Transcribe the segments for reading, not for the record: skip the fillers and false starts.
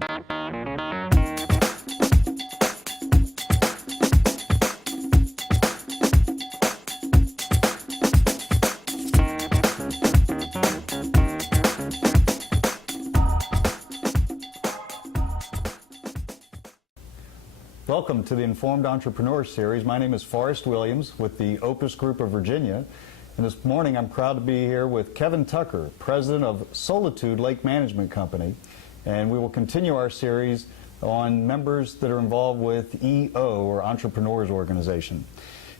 Welcome to the Informed Entrepreneur Series. My name is Forrest Williams with the Opus Group of Virginia. And this morning I'm proud to be here with Kevin Tucker, president of Solitude Lake Management Company. And we will continue our series on members that are involved with EO, or Entrepreneurs Organization.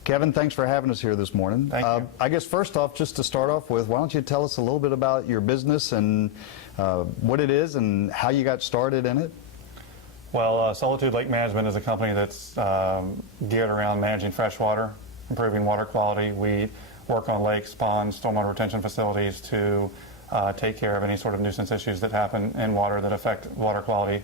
Kevin, thanks for having us here this morning. Thank you. I guess first off, just to start off with, why don't you tell us a little bit about your business and what it is and how you got started in it? Well, Solitude Lake Management is a company that's geared around managing freshwater, improving water quality. We work on lakes, ponds, stormwater retention facilities to take care of any sort of nuisance issues that happen in water that affect water quality.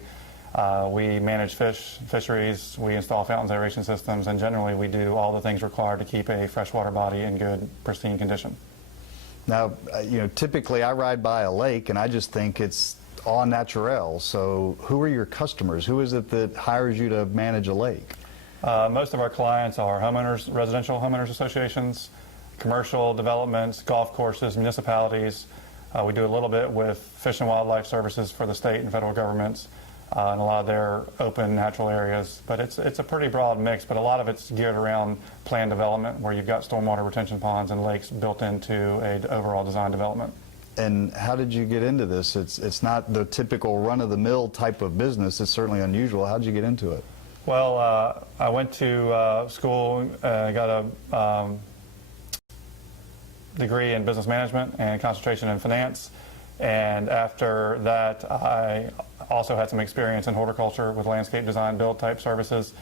We manage fisheries, we install fountains, aeration systems, and generally we do all the things required to keep a freshwater body in good, pristine condition. Now, typically I ride by a lake and I just think it's au naturel. So who are your customers? Who is it that hires you to manage a lake? Most of our clients are homeowners, residential homeowners associations, commercial developments, golf courses, municipalities. We do a little bit with Fish and Wildlife Services for the state and federal governments and a lot of their open natural areas. But it's a pretty broad mix, but a lot of it's geared around planned development where you've got stormwater retention ponds and lakes built into an overall design development. And how did you get into this? It's not the typical run-of-the-mill type of business. It's certainly unusual. How did you get into it? Well, I went to school, got a degree in business management and concentration in finance. And after that, I also had some experience in horticulture with landscape design, build type services.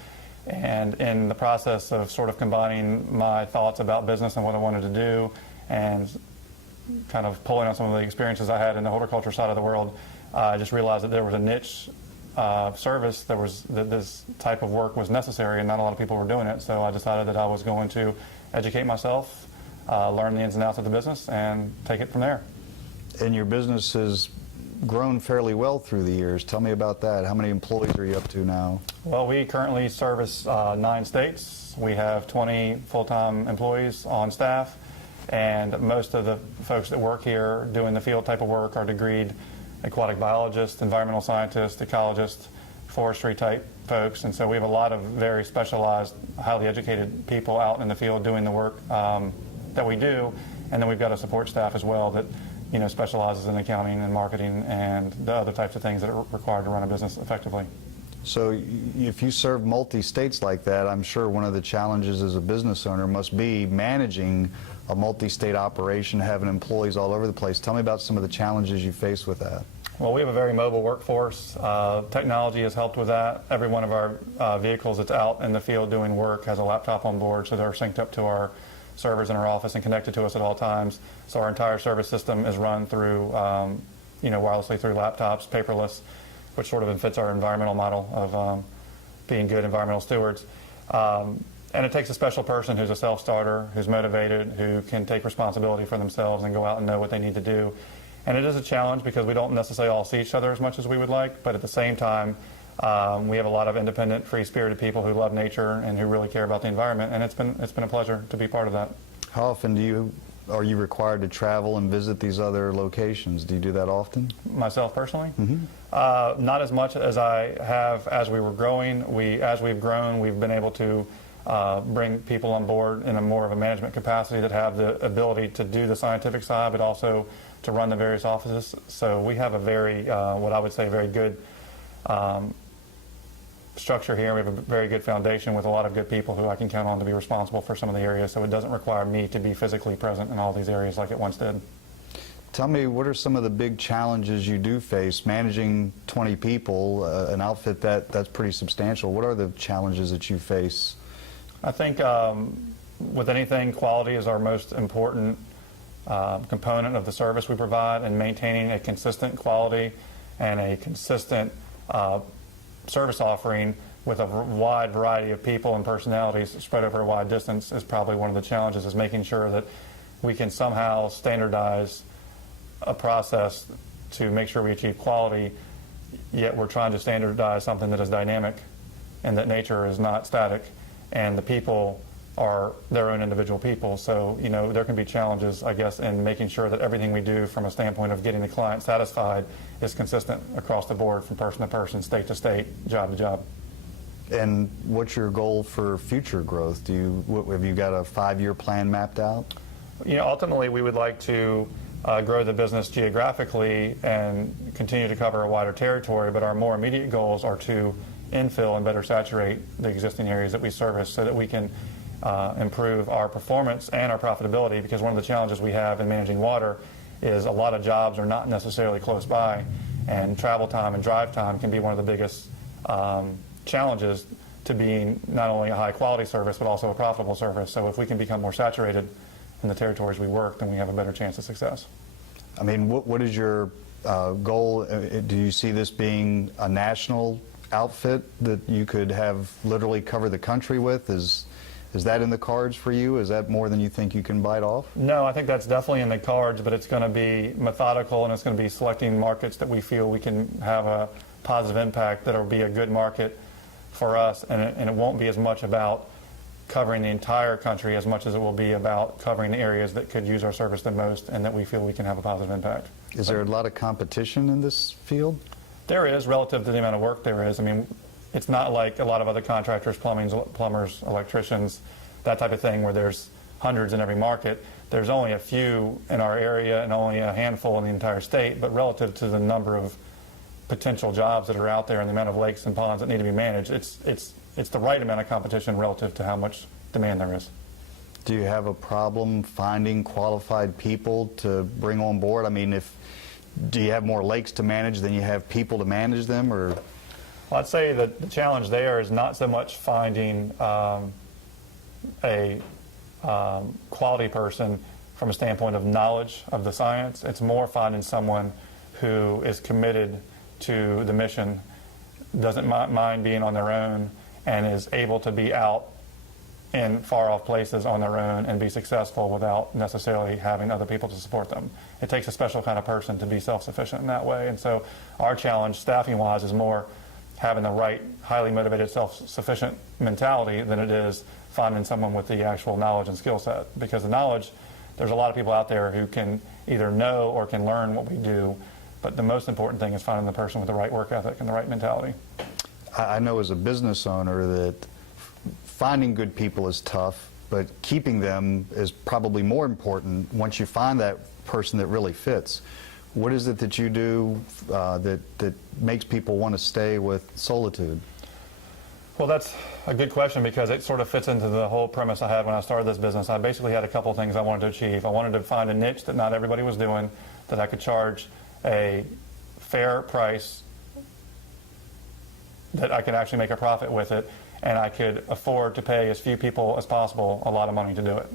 And in the process of sort of combining my thoughts about business and what I wanted to do and kind of pulling on some of the experiences I had in the horticulture side of the world, I just realized that there was a niche service that this type of work was necessary and not a lot of people were doing it. So I decided that I was going to educate myself, learn the ins and outs of the business, and take it from there. And your business has grown fairly well through the years. Tell me about that. How many employees are you up to now? Well, we currently service 9 states. We have 20 full-time employees on staff. And most of the folks that work here doing the field type of work are degreed aquatic biologists, environmental scientists, ecologists, forestry type folks. And so we have a lot of very specialized, highly educated people out in the field doing the work that we do. And then we've got a support staff as well that specializes in accounting and marketing and the other types of things that are required to run a business effectively. So if you serve multi-states like that, I'm sure one of the challenges as a business owner must be managing a multi-state operation, having employees all over the place. Tell me about some of the challenges you face with that. Well, we have a very mobile workforce. Technology has helped with that. Every one of our vehicles that's out in the field doing work has a laptop on board, so they're synced up to our servers in our office and connected to us at all times. So our entire service system is run through, wirelessly through laptops, paperless, which sort of fits our environmental model of being good environmental stewards. And it takes a special person who's a self-starter, who's motivated, who can take responsibility for themselves and go out and know what they need to do. And it is a challenge because we don't necessarily all see each other as much as we would like, but at the same time, we have a lot of independent, free-spirited people who love nature and who really care about the environment, and it's been a pleasure to be part of that. How often are you required to travel and visit these other locations? Do you do that often? Myself personally? Mm-hmm. Not as much as I have as we were growing. As we've grown, we've been able to bring people on board in a more of a management capacity that have the ability to do the scientific side, but also to run the various offices. So we have a very, what I would say, very good structure here. We have a very good foundation with a lot of good people who I can count on to be responsible for some of the areas, so it doesn't require me to be physically present in all these areas like it once did. Tell me, what are some of the big challenges you do face managing 20 people, an outfit that's pretty substantial? What are the challenges that you face? I think with anything, quality is our most important component of the service we provide, and maintaining a consistent quality and a consistent service offering with a wide variety of people and personalities spread over a wide distance is probably one of the challenges, is making sure that we can somehow standardize a process to make sure we achieve quality yet we're trying to standardize something that is dynamic and that nature is not static, and the people are their own individual people. So, there can be challenges, I guess, in making sure that everything we do from a standpoint of getting the client satisfied is consistent across the board from person to person, state to state, job to job. And what's your goal for future growth? Have you got a 5-year plan mapped out? Ultimately, we would like to grow the business geographically and continue to cover a wider territory, but our more immediate goals are to infill and better saturate the existing areas that we service so that we can improve our performance and our profitability, because one of the challenges we have in managing water is a lot of jobs are not necessarily close by, and travel time and drive time can be one of the biggest challenges to being not only a high quality service but also a profitable service. So if we can become more saturated in the territories we work, then we have a better chance of success. I mean, what is your goal? Do you see this being a national outfit that you could have literally cover the country with? Is that in the cards for you? Is that more than you think you can bite off? No, I think that's definitely in the cards, but it's going to be methodical, and it's going to be selecting markets that we feel we can have a positive impact that will be a good market for us, and it won't be as much about covering the entire country as much as it will be about covering the areas that could use our service the most and that we feel we can have a positive impact. Is there a lot of competition in this field? There is, relative to the amount of work there is. I mean, it's not like a lot of other contractors, plumbers, electricians, that type of thing, where there's hundreds in every market. There's only a few in our area and only a handful in the entire state, but relative to the number of potential jobs that are out there and the amount of lakes and ponds that need to be managed, it's the right amount of competition relative to how much demand there is. Do you have a problem finding qualified people to bring on board? I mean, do you have more lakes to manage than you have people to manage them, or? Well, I'd say that the challenge there is not so much finding a quality person from a standpoint of knowledge of the science. It's more finding someone who is committed to the mission, doesn't mind being on their own, and is able to be out in far-off places on their own and be successful without necessarily having other people to support them. It takes a special kind of person to be self-sufficient in that way. And so our challenge, staffing-wise, is more having the right, highly motivated, self-sufficient mentality than it is finding someone with the actual knowledge and skill set. Because the knowledge, there's a lot of people out there who can either know or can learn what we do, but the most important thing is finding the person with the right work ethic and the right mentality. I know as a business owner that finding good people is tough, but keeping them is probably more important once you find that person that really fits. What is it that you do that makes people want to stay with Solitude? Well, that's a good question, because it sort of fits into the whole premise I had when I started this business. I basically had a couple of things I wanted to achieve. I wanted to find a niche that not everybody was doing, that I could charge a fair price, that I could actually make a profit with it, and I could afford to pay as few people as possible a lot of money to do it.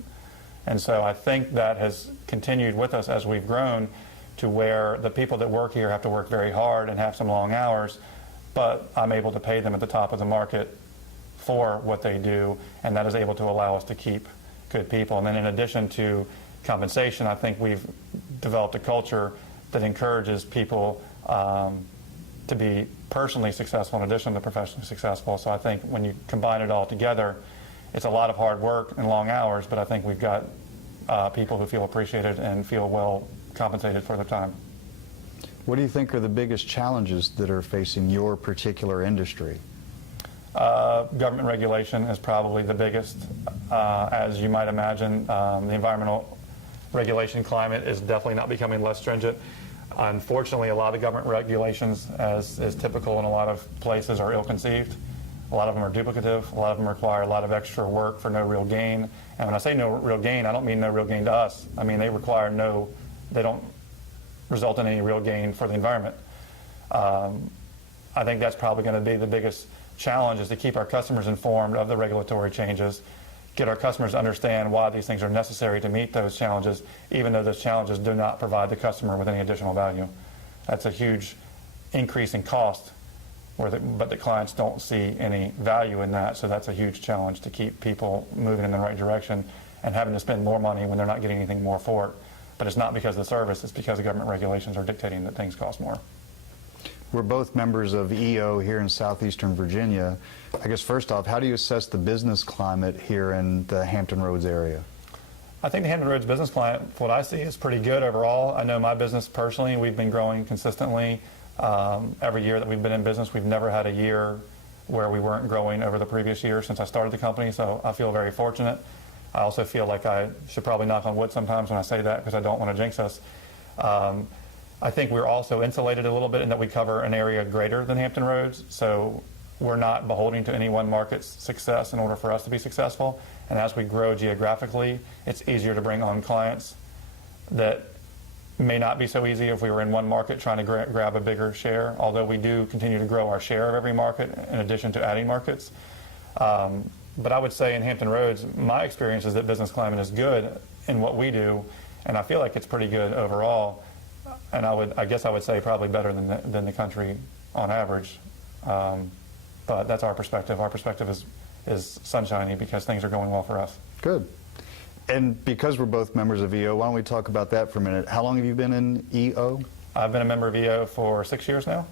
And so I think that has continued with us as we've grown, to where the people that work here have to work very hard and have some long hours, but I'm able to pay them at the top of the market for what they do, and that is able to allow us to keep good people. And then in addition to compensation, I think we've developed a culture that encourages people to be personally successful in addition to professionally successful. So I think when you combine it all together, it's a lot of hard work and long hours, but I think we've got people who feel appreciated and feel well compensated for their time. What do you think are the biggest challenges that are facing your particular industry? Government regulation is probably the biggest. As you might imagine, the environmental regulation climate is definitely not becoming less stringent. Unfortunately, a lot of government regulations, as is typical in a lot of places, are ill-conceived. A lot of them are duplicative. A lot of them require a lot of extra work for no real gain. And when I say no real gain, I don't mean no real gain to us. I mean they don't result in any real gain for the environment. I think that's probably going to be the biggest challenge, is to keep our customers informed of the regulatory changes, get our customers to understand why these things are necessary to meet those challenges, even though those challenges do not provide the customer with any additional value. That's a huge increase in cost, but the clients don't see any value in that, so that's a huge challenge to keep people moving in the right direction and having to spend more money when they're not getting anything more for it. But it's not because of the service, it's because the government regulations are dictating that things cost more. We're both members of EO here in southeastern Virginia. I guess first off, how do you assess the business climate here in the Hampton Roads area? I think the Hampton Roads business climate, what I see, is pretty good overall. I know my business personally, we've been growing consistently every year that we've been in business. We've never had a year where we weren't growing over the previous year since I started the company, so I feel very fortunate. I also feel like I should probably knock on wood sometimes when I say that because I don't want to jinx us. I think we're also insulated a little bit in that we cover an area greater than Hampton Roads, so we're not beholden to any one market's success in order for us to be successful. And as we grow geographically, it's easier to bring on clients that may not be so easy if we were in one market trying to grab a bigger share, although we do continue to grow our share of every market in addition to adding markets. But I would say in Hampton Roads, my experience is that business climate is good in what we do, and I feel like it's pretty good overall. And I guess I would say probably better than the country on average. But that's our perspective. Our perspective is sunshiny because things are going well for us. Good. And because we're both members of EO, why don't we talk about that for a minute? How long have you been in EO? I've been a member of EO for 6 years now.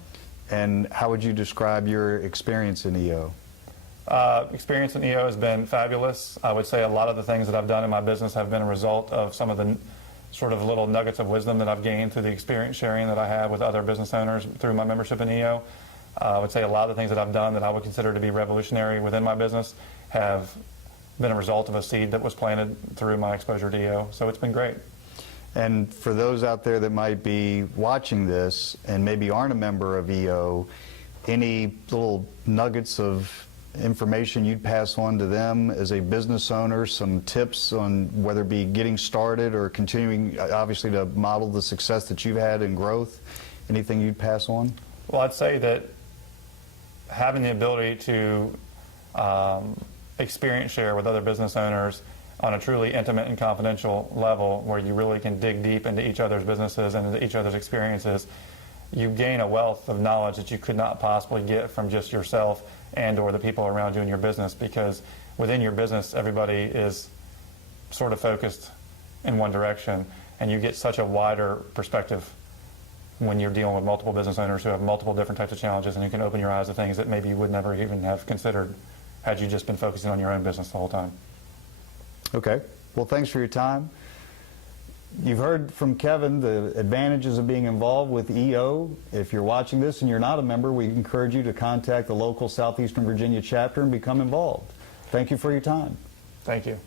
And how would you describe your experience in EO? Experience in EO has been fabulous. I would say a lot of the things that I've done in my business have been a result of some of the sort of little nuggets of wisdom that I've gained through the experience sharing that I have with other business owners through my membership in EO. I would say a lot of the things that I've done that I would consider to be revolutionary within my business have been a result of a seed that was planted through my exposure to EO. So it's been great. And for those out there that might be watching this and maybe aren't a member of EO, any little nuggets of information you'd pass on to them as a business owner, some tips on whether it be getting started or continuing, obviously, to model the success that you've had in growth, anything you'd pass on? Well, I'd say that having the ability to experience share with other business owners on a truly intimate and confidential level where you really can dig deep into each other's businesses and into each other's experiences, you gain a wealth of knowledge that you could not possibly get from just yourself and or the people around you in your business, because within your business everybody is sort of focused in one direction, and you get such a wider perspective when you're dealing with multiple business owners who have multiple different types of challenges, and you can open your eyes to things that maybe you would never even have considered had you just been focusing on your own business the whole time. Okay. Well, thanks for your time. You've heard from Kevin the advantages of being involved with EO. If you're watching this and you're not a member, we encourage you to contact the local Southeastern Virginia chapter and become involved. Thank you for your time. Thank you.